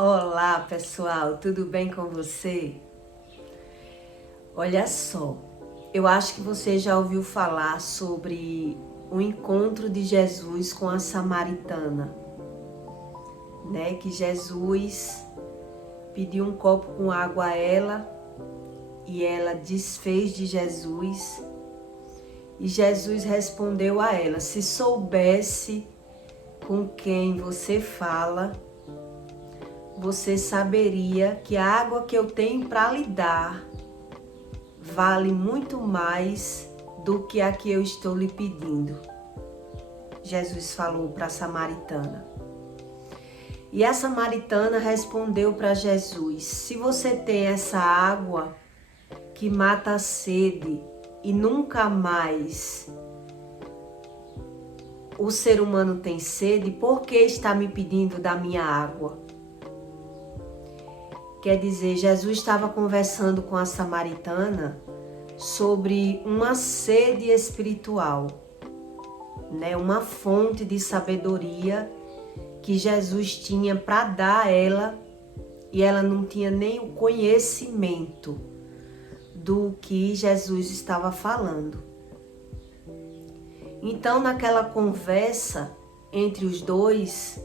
Olá, pessoal, tudo bem com você? Olha só, eu acho que você já ouviu falar sobre o encontro de Jesus com a samaritana, né? Que Jesus pediu um copo com água a ela e ela desfez de Jesus. E Jesus respondeu a ela: se soubesse com quem você fala, você saberia que a água que eu tenho para lhe dar vale muito mais do que a que eu estou lhe pedindo. Jesus falou para a samaritana. E a samaritana respondeu para Jesus: se você tem essa água que mata a sede e nunca mais o ser humano tem sede, por que está me pedindo da minha água? Quer dizer, Jesus estava conversando com a samaritana sobre uma sede espiritual, né? Uma fonte de sabedoria que Jesus tinha para dar a ela e ela não tinha nem o conhecimento do que Jesus estava falando. Então, naquela conversa entre os dois,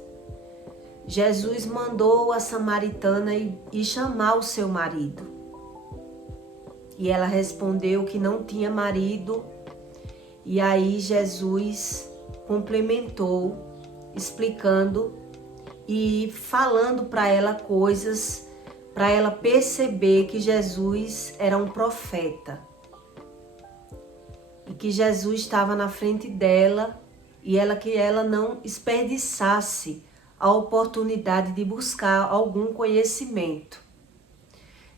Jesus mandou a samaritana ir chamar o seu marido. E ela respondeu que não tinha marido. E aí Jesus complementou, explicando e falando para ela coisas, para ela perceber que Jesus era um profeta. E que Jesus estava na frente dela e que ela não desperdiçasse a oportunidade de buscar algum conhecimento.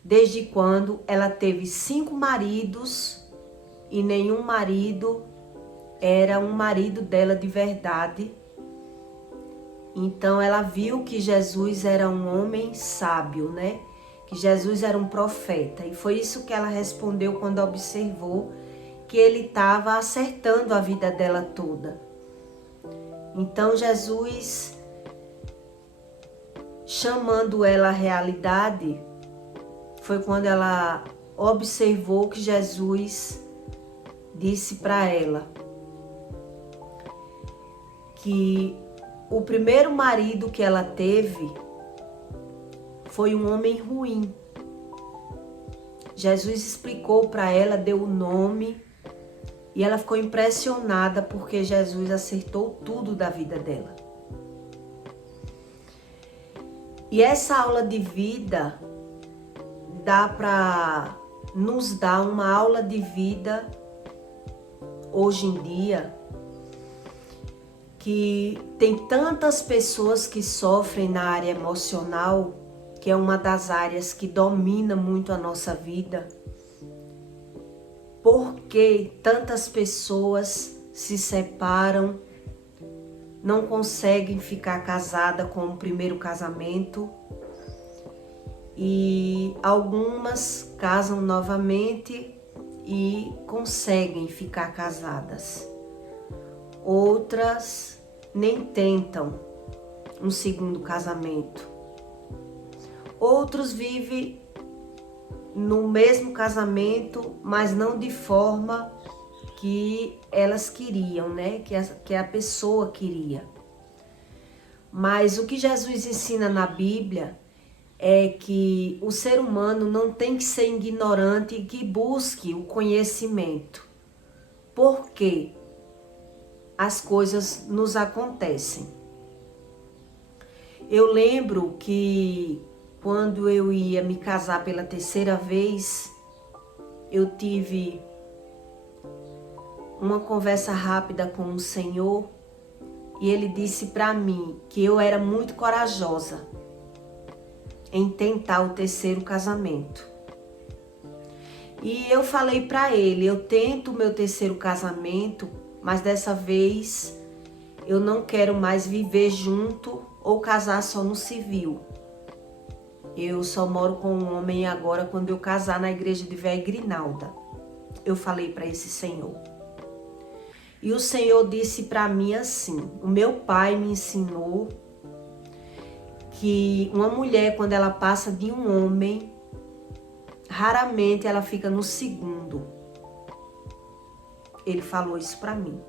Desde quando ela teve 5 maridos e nenhum marido era um marido dela de verdade. Então ela viu que Jesus era um homem sábio, né? Que Jesus era um profeta. E foi isso que ela respondeu quando observou que ele estava acertando a vida dela toda. Então Jesus, chamando ela à realidade, foi quando ela observou que Jesus disse para ela que o primeiro marido que ela teve foi um homem ruim. Jesus explicou para ela, deu o nome e ela ficou impressionada porque Jesus acertou tudo da vida dela. E essa aula de vida dá para nos dar uma aula de vida hoje em dia, que tem tantas pessoas que sofrem na área emocional, que é uma das áreas que domina muito a nossa vida. Por que tantas pessoas se separam, não conseguem ficar casada com o primeiro casamento e algumas casam novamente e conseguem ficar casadas. Outras nem tentam um segundo casamento. Outros vivem no mesmo casamento, mas não de forma que elas queriam, né? Que a pessoa queria. Mas o que Jesus ensina na Bíblia é que o ser humano não tem que ser ignorante e que busque o conhecimento. Por quê? As coisas nos acontecem. Eu lembro que quando eu ia me casar pela 3ª vez, eu tive uma conversa rápida com o Senhor e Ele disse para mim que eu era muito corajosa em tentar o 3º casamento. E eu falei para Ele, eu tento o meu 3º casamento, mas dessa vez eu não quero mais viver junto ou casar só no civil. Eu só moro com um homem agora quando eu casar na igreja de Véia Grinalda. Eu falei para esse Senhor. E o Senhor disse para mim assim, o meu pai me ensinou que uma mulher, quando ela passa de um homem, raramente ela fica no segundo. Ele falou isso para mim.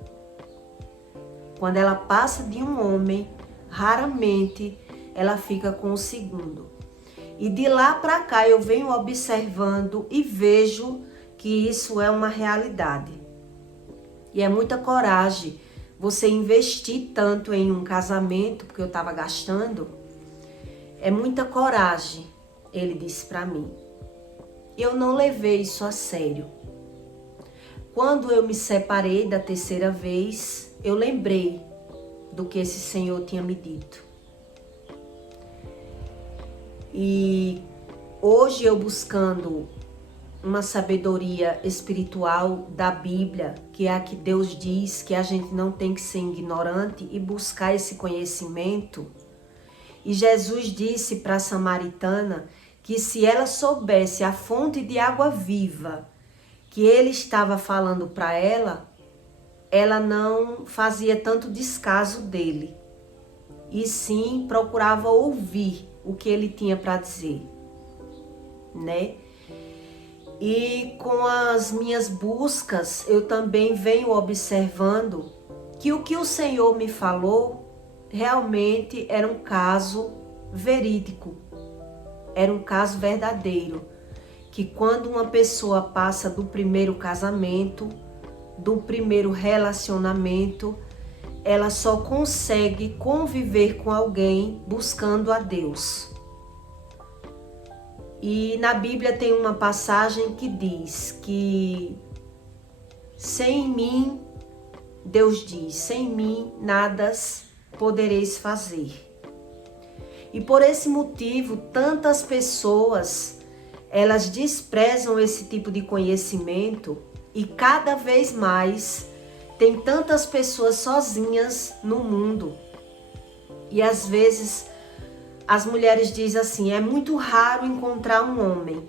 Quando ela passa de um homem, raramente ela fica com o segundo. E de lá para cá eu venho observando e vejo que isso é uma realidade. E é muita coragem você investir tanto em um casamento, porque eu estava gastando. É muita coragem, ele disse para mim. Eu não levei isso a sério. Quando eu me separei da terceira vez, eu lembrei do que esse Senhor tinha me dito. E hoje eu buscando uma sabedoria espiritual da Bíblia, que é a que Deus diz que a gente não tem que ser ignorante e buscar esse conhecimento. E Jesus disse para a samaritana que se ela soubesse a fonte de água viva que ele estava falando para ela, ela não fazia tanto descaso dele. E sim procurava ouvir o que ele tinha para dizer, né? E com as minhas buscas, eu também venho observando que o que o Senhor me falou realmente era um caso verídico, era um caso verdadeiro. Que quando uma pessoa passa do primeiro casamento, do primeiro relacionamento, ela só consegue conviver com alguém buscando a Deus. E na Bíblia tem uma passagem que diz que sem mim, Deus diz, sem mim nada podereis fazer. E por esse motivo, tantas pessoas, elas desprezam esse tipo de conhecimento e cada vez mais tem tantas pessoas sozinhas no mundo. E às vezes as mulheres dizem assim, é muito raro encontrar um homem,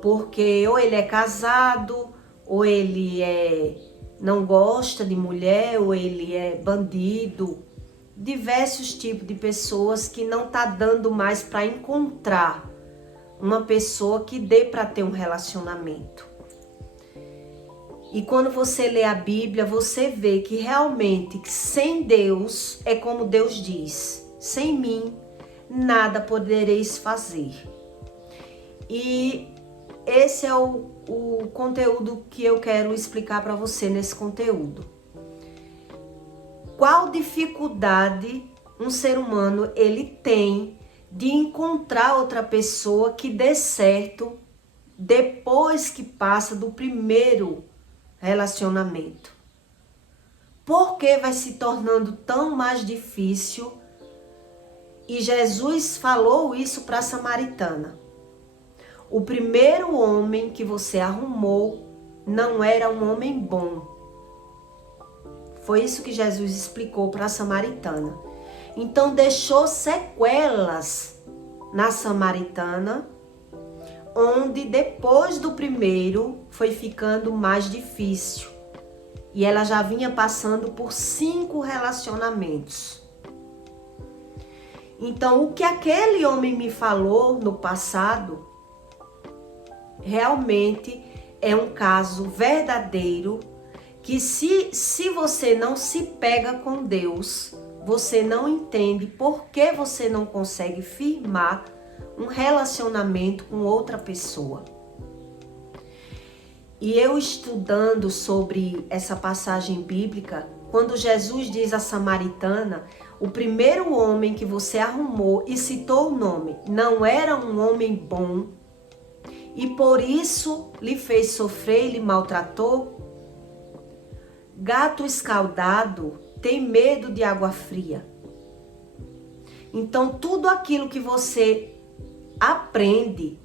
porque ou ele é casado, ou ele não gosta de mulher, ou ele é bandido. Diversos tipos de pessoas que não tá dando mais para encontrar uma pessoa que dê para ter um relacionamento. E quando você lê a Bíblia, você vê que realmente sem Deus, é como Deus diz, sem mim nada podereis fazer. E esse é o conteúdo que eu quero explicar para você nesse conteúdo. Qual dificuldade um ser humano ele tem de encontrar outra pessoa que dê certo depois que passa do primeiro relacionamento? Por que vai se tornando tão mais difícil? E Jesus falou isso para a samaritana. O primeiro homem que você arrumou não era um homem bom. Foi isso que Jesus explicou para a samaritana. Então deixou sequelas na samaritana, onde depois do primeiro foi ficando mais difícil. E ela já vinha passando por 5 relacionamentos. Então o que aquele homem me falou no passado, realmente é um caso verdadeiro, que se você não se pega com Deus, você não entende por que você não consegue firmar um relacionamento com outra pessoa. E eu estudando sobre essa passagem bíblica, quando Jesus diz à samaritana, o primeiro homem que você arrumou e citou o nome, não era um homem bom, e por isso lhe fez sofrer e lhe maltratou. Gato escaldado tem medo de água fria. Então, tudo aquilo que você aprende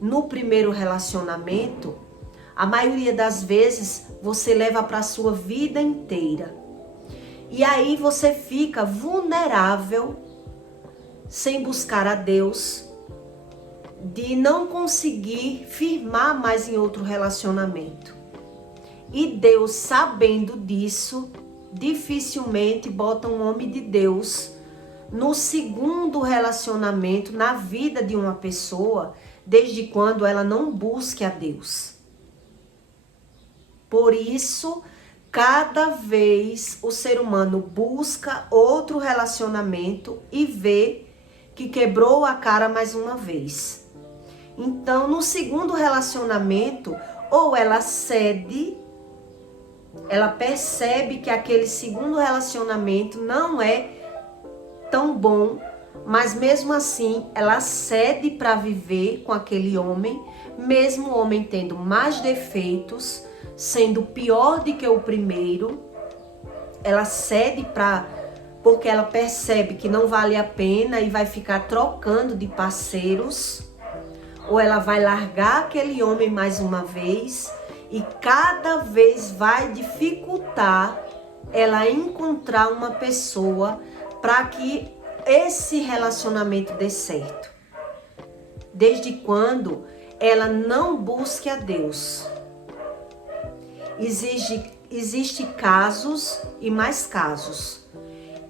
no primeiro relacionamento, a maioria das vezes você leva para a sua vida inteira. E aí você fica vulnerável, sem buscar a Deus, de não conseguir firmar mais em outro relacionamento. E Deus, sabendo disso, dificilmente bota um homem de Deus no segundo relacionamento na vida de uma pessoa, desde quando ela não busque a Deus. Por isso, cada vez o ser humano busca outro relacionamento e vê que quebrou a cara mais uma vez. Então, no segundo relacionamento, ou ela cede, ela percebe que aquele segundo relacionamento não é tão bom, mas mesmo assim ela cede para viver com aquele homem, mesmo o homem tendo mais defeitos, sendo pior do que o primeiro, ela cede porque ela percebe que não vale a pena e vai ficar trocando de parceiros, ou ela vai largar aquele homem mais uma vez e cada vez vai dificultar ela encontrar uma pessoa para que esse relacionamento dê certo. Desde quando ela não busque a Deus. Existe casos e mais casos.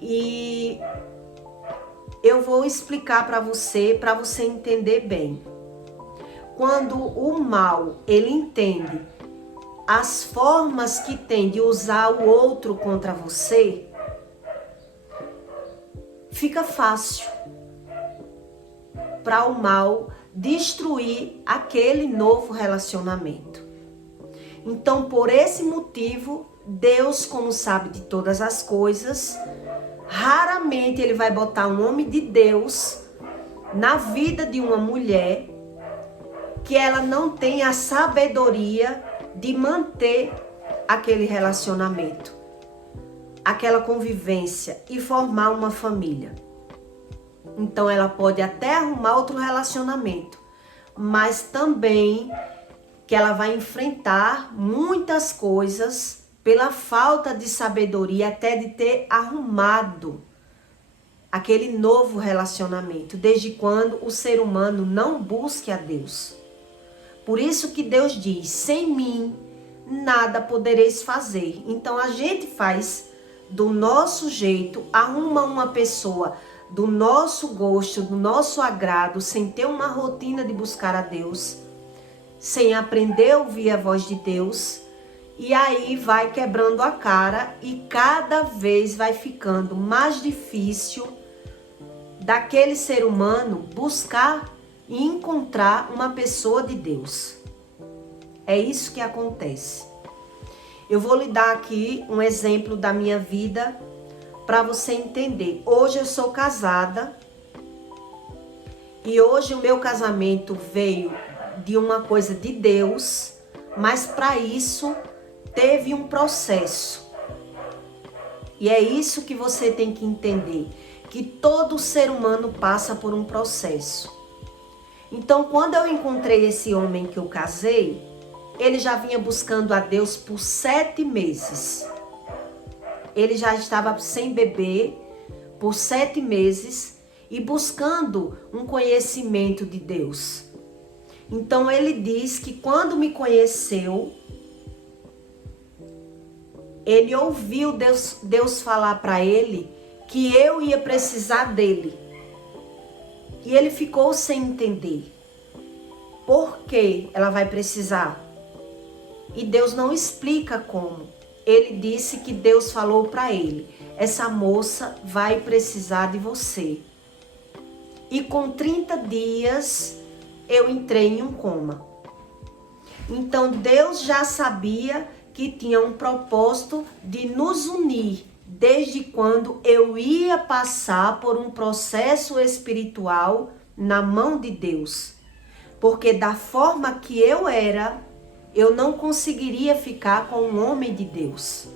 E eu vou explicar para você entender bem. Quando o mal, ele entende as formas que tem de usar o outro contra você, fica fácil para o mal destruir aquele novo relacionamento. Então, por esse motivo, Deus, como sabe de todas as coisas, raramente ele vai botar um homem de Deus na vida de uma mulher que ela não tenha a sabedoria de manter aquele relacionamento, aquela convivência e formar uma família. Então ela pode até arrumar outro relacionamento, mas também que ela vai enfrentar muitas coisas pela falta de sabedoria, até de ter arrumado aquele novo relacionamento, desde quando o ser humano não busque a Deus. Por isso que Deus diz, sem mim nada podereis fazer. Então a gente faz do nosso jeito, arruma uma pessoa do nosso gosto, do nosso agrado, sem ter uma rotina de buscar a Deus, sem aprender a ouvir a voz de Deus, e aí vai quebrando a cara e cada vez vai ficando mais difícil daquele ser humano buscar e encontrar uma pessoa de Deus. É isso que acontece. Eu vou lhe dar aqui um exemplo da minha vida para você entender. Hoje eu sou casada e hoje o meu casamento veio de uma coisa de Deus, mas para isso teve um processo. E é isso que você tem que entender, que todo ser humano passa por um processo. Então, quando eu encontrei esse homem que eu casei, ele já vinha buscando a Deus por 7 meses. Ele já estava sem beber por 7 meses e buscando um conhecimento de Deus. Então, ele diz que quando me conheceu, ele ouviu Deus falar para ele que eu ia precisar dele. E ele ficou sem entender. Por que ela vai precisar? E Deus não explica como. Ele disse que Deus falou para ele, essa moça vai precisar de você. E com 30 dias eu entrei em um coma. Então Deus já sabia que tinha um propósito de nos unir, desde quando eu ia passar por um processo espiritual na mão de Deus. Porque da forma que eu era, eu não conseguiria ficar com um homem de Deus.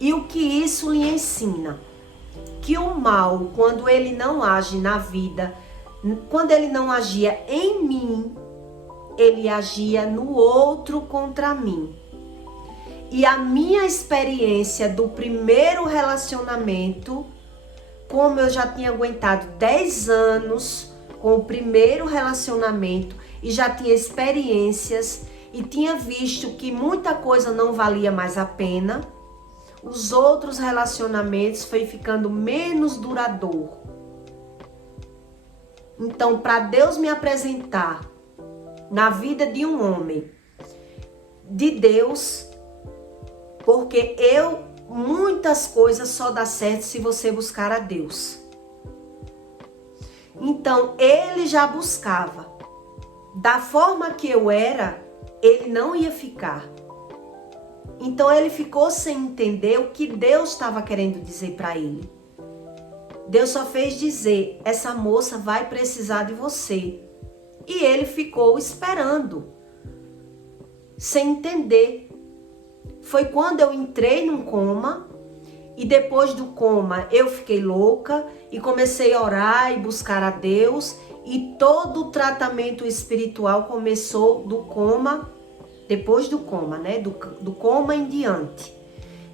E o que isso lhe ensina? Que o mal, quando ele não age na vida, quando ele não agia em mim, ele agia no outro contra mim. E a minha experiência do primeiro relacionamento, como eu já tinha aguentado 10 anos com o primeiro relacionamento e já tinha experiências e tinha visto que muita coisa não valia mais a pena, os outros relacionamentos foi ficando menos duradouro. Então, para Deus me apresentar na vida de um homem de Deus, porque muitas coisas só dá certo se você buscar a Deus. Então, ele já buscava. Da forma que eu era, ele não ia ficar. Então, ele ficou sem entender o que Deus estava querendo dizer para ele. Deus só fez dizer, essa moça vai precisar de você. E ele ficou esperando, sem entender. Foi quando eu entrei num coma, e depois do coma eu fiquei louca e comecei a orar e buscar a Deus, e todo o tratamento espiritual começou do coma, depois do coma, né? Do coma em diante.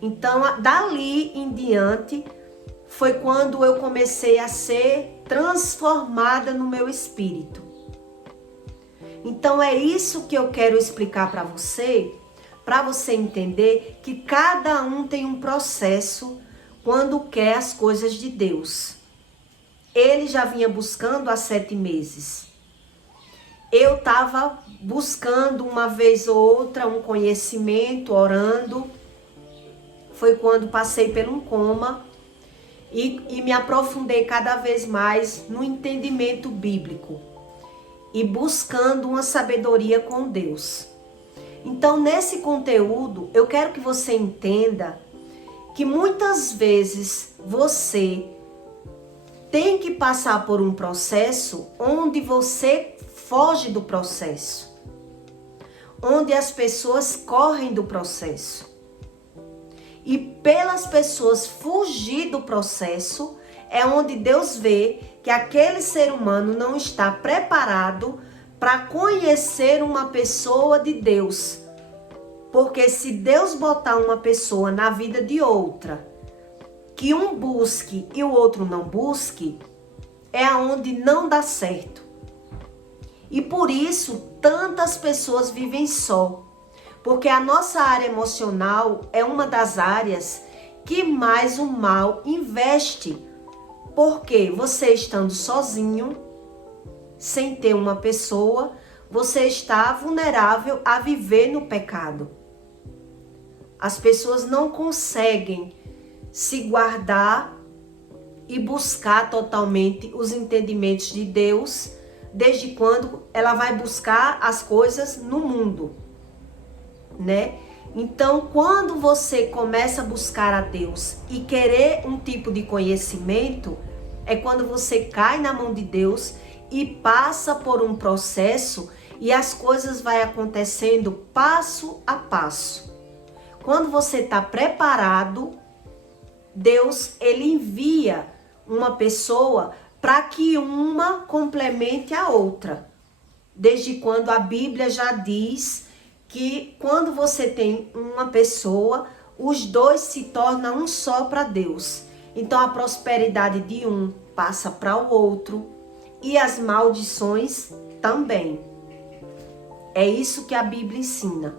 Então, dali em diante, foi quando eu comecei a ser transformada no meu espírito. Então, é isso que eu quero explicar para você entender que cada um tem um processo quando quer as coisas de Deus. Ele já vinha buscando há 7 meses. Eu estava buscando uma vez ou outra um conhecimento, orando. Foi quando passei por um coma e me aprofundei cada vez mais no entendimento bíblico e buscando uma sabedoria com Deus. Então, nesse conteúdo, eu quero que você entenda que muitas vezes você tem que passar por um processo onde você foge do processo, onde as pessoas correm do processo. E pelas pessoas fugir do processo, é onde Deus vê que aquele ser humano não está preparado para conhecer uma pessoa de Deus. Porque se Deus botar uma pessoa na vida de outra, que um busque e o outro não busque, é onde não dá certo. E por isso, tantas pessoas vivem só. Porque a nossa área emocional é uma das áreas que mais o mal investe. Porque você estando sozinho, sem ter uma pessoa, você está vulnerável a viver no pecado. As pessoas não conseguem se guardar e buscar totalmente os entendimentos de Deus, desde quando ela vai buscar as coisas no mundo, né? Então, quando você começa a buscar a Deus e querer um tipo de conhecimento, é quando você cai na mão de Deus e passa por um processo e as coisas vai acontecendo passo a passo. Quando você está preparado, Deus, ele envia uma pessoa para que uma complemente a outra. Desde quando a Bíblia já diz que quando você tem uma pessoa, os dois se tornam um só para Deus. Então a prosperidade de um passa para o outro e as maldições também. É isso que a Bíblia ensina.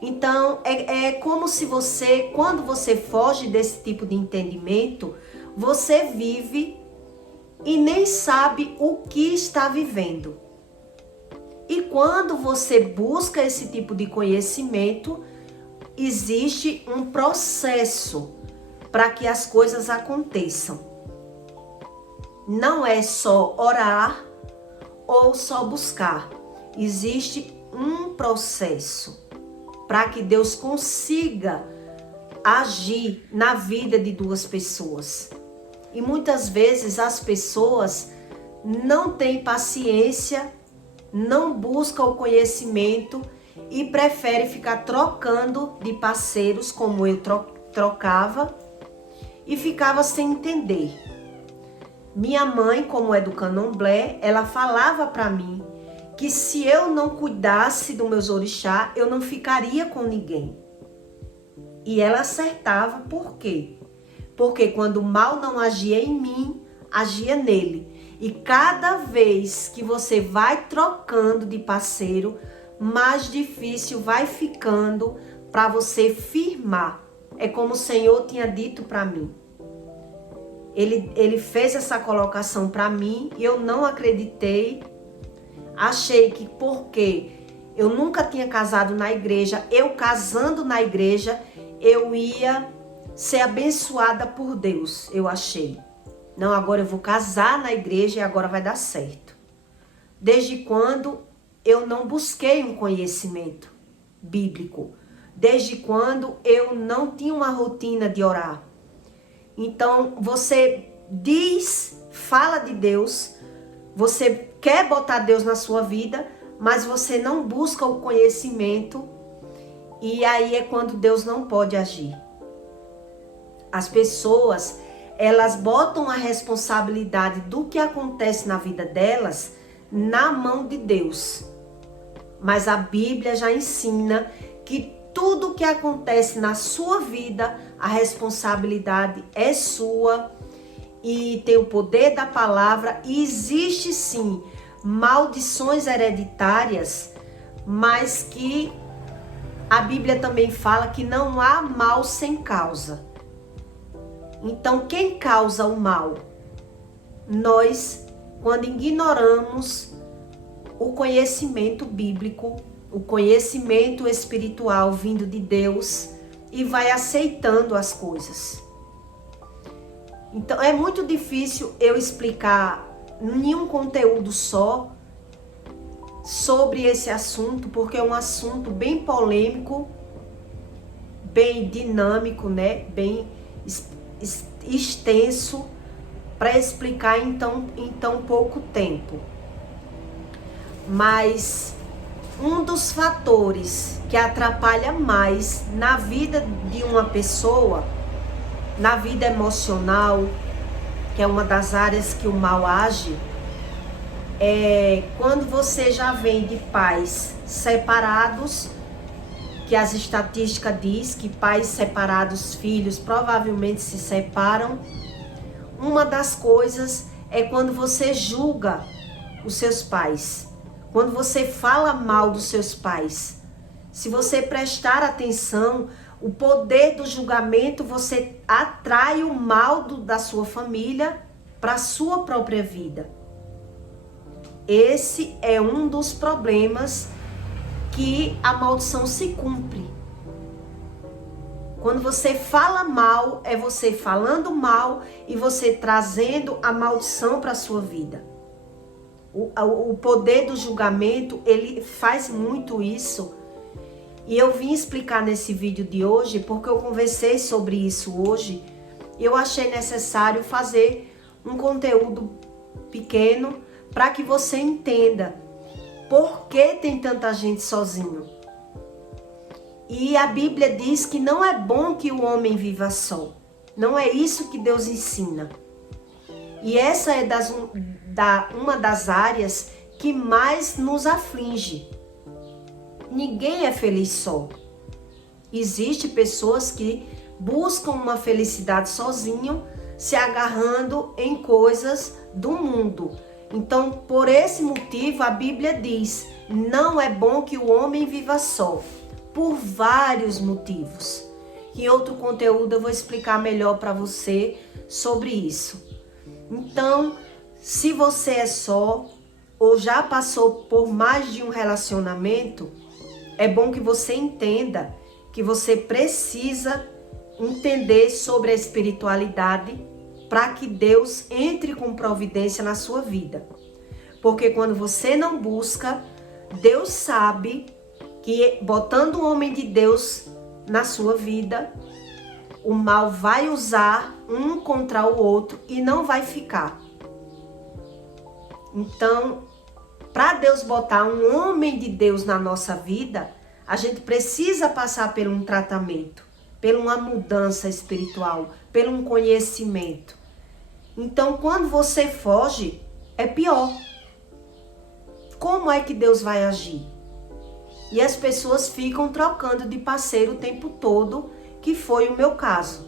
Então é como se você, quando você foge desse tipo de entendimento, você vive e nem sabe o que está vivendo. E quando você busca esse tipo de conhecimento, existe um processo para que as coisas aconteçam. Não é só orar ou só buscar. Existe um processo para que Deus consiga agir na vida de duas pessoas. E muitas vezes as pessoas não têm paciência, não buscam o conhecimento e preferem ficar trocando de parceiros, como eu trocava, e ficava sem entender. Minha mãe, como é do candomblé, ela falava para mim que se eu não cuidasse dos meus orixá, eu não ficaria com ninguém. E ela acertava, por quê? Porque quando o mal não agia em mim, agia nele. E cada vez que você vai trocando de parceiro, mais difícil vai ficando para você firmar é como o Senhor tinha dito para mim. Ele fez essa colocação para mim e eu não acreditei. Achei que porque eu nunca tinha casado na igreja, eu casando na igreja, eu ia ser abençoada por Deus, eu achei. Não, agora eu vou casar na igreja e agora vai dar certo. Desde quando eu não busquei um conhecimento bíblico? Desde quando eu não tinha uma rotina de orar? Então, você fala de Deus, você quer botar Deus na sua vida, mas você não busca o conhecimento, e aí é quando Deus não pode agir. As pessoas, elas botam a responsabilidade do que acontece na vida delas na mão de Deus. Mas a Bíblia já ensina que tudo que acontece na sua vida, a responsabilidade é sua e tem o poder da palavra. E existe sim maldições hereditárias, mas que a Bíblia também fala que não há mal sem causa. Então, quem causa o mal? Nós, quando ignoramos o conhecimento bíblico, o conhecimento espiritual vindo de Deus e vai aceitando as coisas. Então, é muito difícil eu explicar nenhum conteúdo só sobre esse assunto, porque é um assunto bem polêmico, bem dinâmico, né? Bem extenso para explicar em tão pouco tempo. Mas um dos fatores que atrapalha mais na vida de uma pessoa, na vida emocional, que é uma das áreas que o mal age, é quando você já vem de pais separados, que as estatísticas diz que pais separados, filhos provavelmente se separam. Uma das coisas é quando você julga os seus pais, quando você fala mal dos seus pais. Se você prestar atenção, o poder do julgamento, você atrai o mal da sua família para a sua própria vida. Esse é um dos problemas que a maldição se cumpre. Quando você fala mal, é você falando mal e você trazendo a maldição para a sua vida. O poder do julgamento, ele faz muito isso. E eu vim explicar nesse vídeo de hoje, porque eu conversei sobre isso hoje. E eu achei necessário fazer um conteúdo pequeno para que você entenda por que tem tanta gente sozinho. E a Bíblia diz que não é bom que o homem viva só. Não é isso que Deus ensina. E essa é uma das áreas que mais nos aflige. Ninguém é feliz só. Existem pessoas que buscam uma felicidade sozinho, se agarrando em coisas do mundo. Então, por esse motivo, a Bíblia diz, não é bom que o homem viva só, por vários motivos. Em outro conteúdo eu vou explicar melhor para você sobre isso. Então, se você é só ou já passou por mais de um relacionamento, é bom que você entenda que você precisa entender sobre a espiritualidade para que Deus entre com providência na sua vida. Porque quando você não busca, Deus sabe que botando um homem de Deus na sua vida, o mal vai usar um contra o outro e não vai ficar. Então, para Deus botar um homem de Deus na nossa vida, a gente precisa passar por um tratamento, por uma mudança espiritual, por um conhecimento. Então, quando você foge, é pior. Como é que Deus vai agir? E as pessoas ficam trocando de parceiro o tempo todo, que foi o meu caso.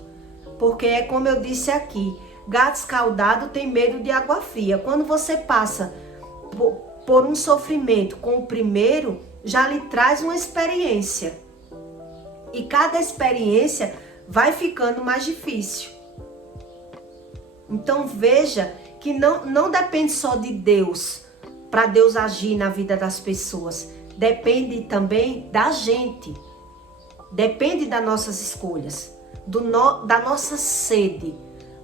Porque é como eu disse aqui, gato escaldado tem medo de água fria. Quando você passa por um sofrimento com o primeiro, já lhe traz uma experiência. E cada experiência vai ficando mais difícil. Então veja que não depende só de Deus, para Deus agir na vida das pessoas. Depende também da gente. Depende das nossas escolhas, da nossa sede.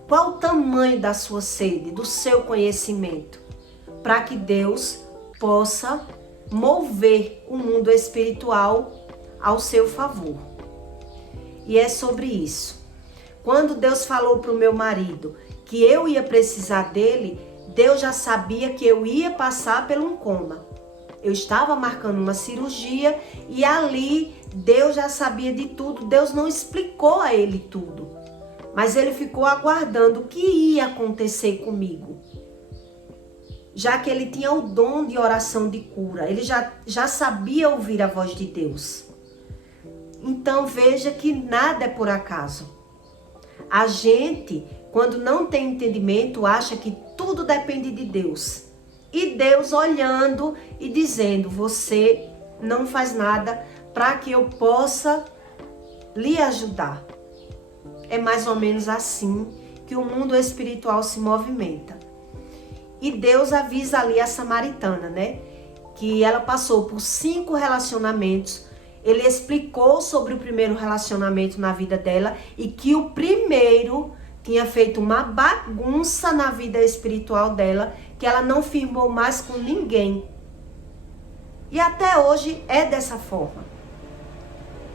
Qual o tamanho da sua sede, do seu conhecimento? Para que Deus possa mover o mundo espiritual ao seu favor. E é sobre isso. Quando Deus falou para o meu marido que eu ia precisar dele, Deus já sabia que eu ia passar por um coma. Eu estava marcando uma cirurgia e ali Deus já sabia de tudo. Deus não explicou a ele tudo, mas ele ficou aguardando o que ia acontecer comigo. Já que ele tinha o dom de oração de cura, ele já sabia ouvir a voz de Deus. Então veja que nada é por acaso. A gente, quando não tem entendimento, acha que tudo depende de Deus. E Deus olhando e dizendo, você não faz nada para que eu possa lhe ajudar. É mais ou menos assim que o mundo espiritual se movimenta. E Deus avisa ali a samaritana, né? Que ela passou por 5 relacionamentos. Ele explicou sobre o primeiro relacionamento na vida dela e que o primeiro tinha feito uma bagunça na vida espiritual dela, que ela não firmou mais com ninguém. E até hoje é dessa forma.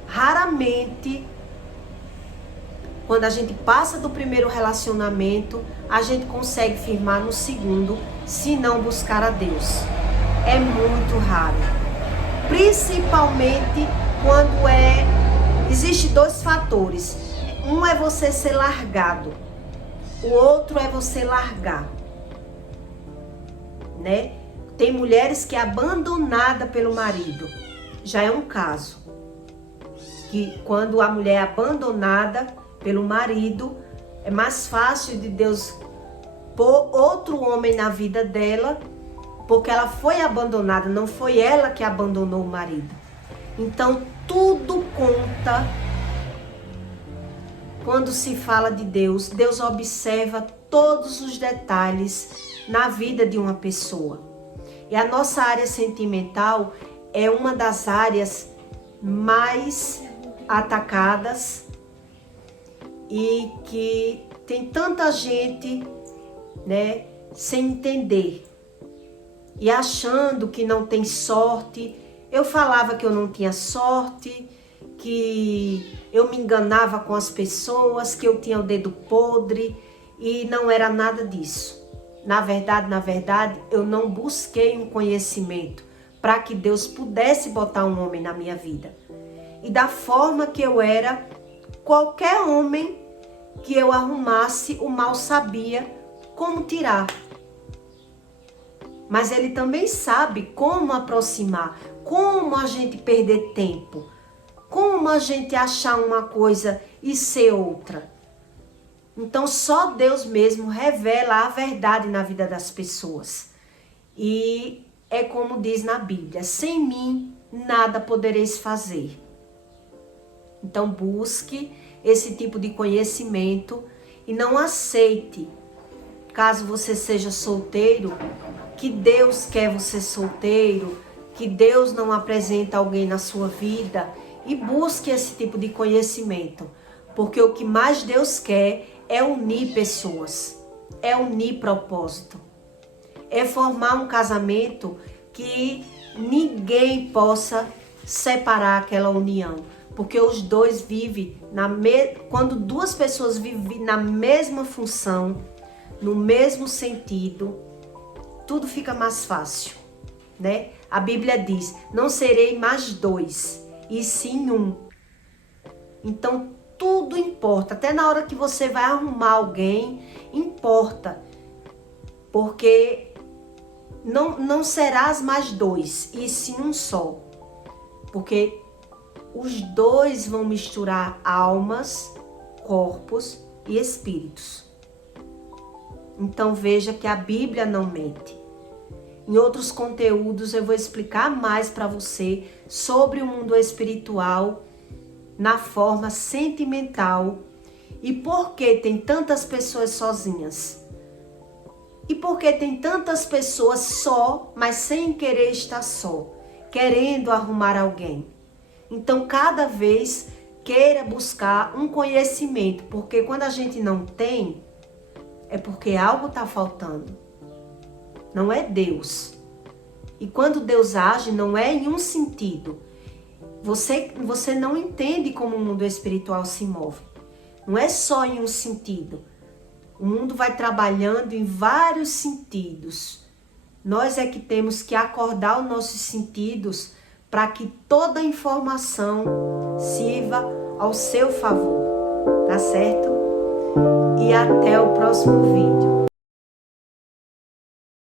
Raramente, quando a gente passa do primeiro relacionamento, a gente consegue firmar no segundo, se não buscar a Deus. É muito raro. Principalmente quando existe 2 fatores. Um é você ser largado, o outro é você largar, né? Tem mulheres que é abandonada pelo marido. Já é um caso que quando a mulher é abandonada pelo marido, é mais fácil de Deus pôr outro homem na vida dela, porque ela foi abandonada, não foi ela que abandonou o marido. Então tudo conta. Quando se fala de Deus, Deus observa todos os detalhes na vida de uma pessoa. E a nossa área sentimental é uma das áreas mais atacadas e que tem tanta gente, né, sem entender e achando que não tem sorte. Eu falava que eu não tinha sorte, que eu me enganava com as pessoas, que eu tinha o dedo podre, e não era nada disso. Na verdade, eu não busquei um conhecimento para que Deus pudesse botar um homem na minha vida. E da forma que eu era, qualquer homem que eu arrumasse, o mal sabia como tirar. Mas ele também sabe como aproximar, como a gente perder tempo, como a gente achar uma coisa e ser outra. Então só Deus mesmo revela a verdade na vida das pessoas. E é como diz na Bíblia, sem mim nada podereis fazer. Então busque esse tipo de conhecimento e não aceite, caso você seja solteiro, que Deus quer você solteiro, que Deus não apresenta alguém na sua vida. E busque esse tipo de conhecimento, porque o que mais Deus quer é unir pessoas, é unir propósito, é formar um casamento que ninguém possa separar aquela união, porque os dois vivem, quando 2 pessoas vivem na mesma função, no mesmo sentido, tudo fica mais fácil, né? A Bíblia diz, não serei mais 2, e sim 1. Então tudo importa, até na hora que você vai arrumar alguém, importa, porque não serás mais 2, e sim um só, porque os 2 vão misturar almas, corpos e espíritos. Então veja que a Bíblia não mente. Em outros conteúdos eu vou explicar mais para você sobre o mundo espiritual na forma sentimental. E por que tem tantas pessoas sozinhas? E por que tem tantas pessoas só, mas sem querer estar só, querendo arrumar alguém? Então, cada vez queira buscar um conhecimento, porque quando a gente não tem, é porque algo está faltando. Não é Deus. E quando Deus age, não é em um sentido. Você não entende como o mundo espiritual se move. Não é só em um sentido. O mundo vai trabalhando em vários sentidos. Nós é que temos que acordar os nossos sentidos para que toda a informação sirva ao seu favor. Tá certo? E até o próximo vídeo.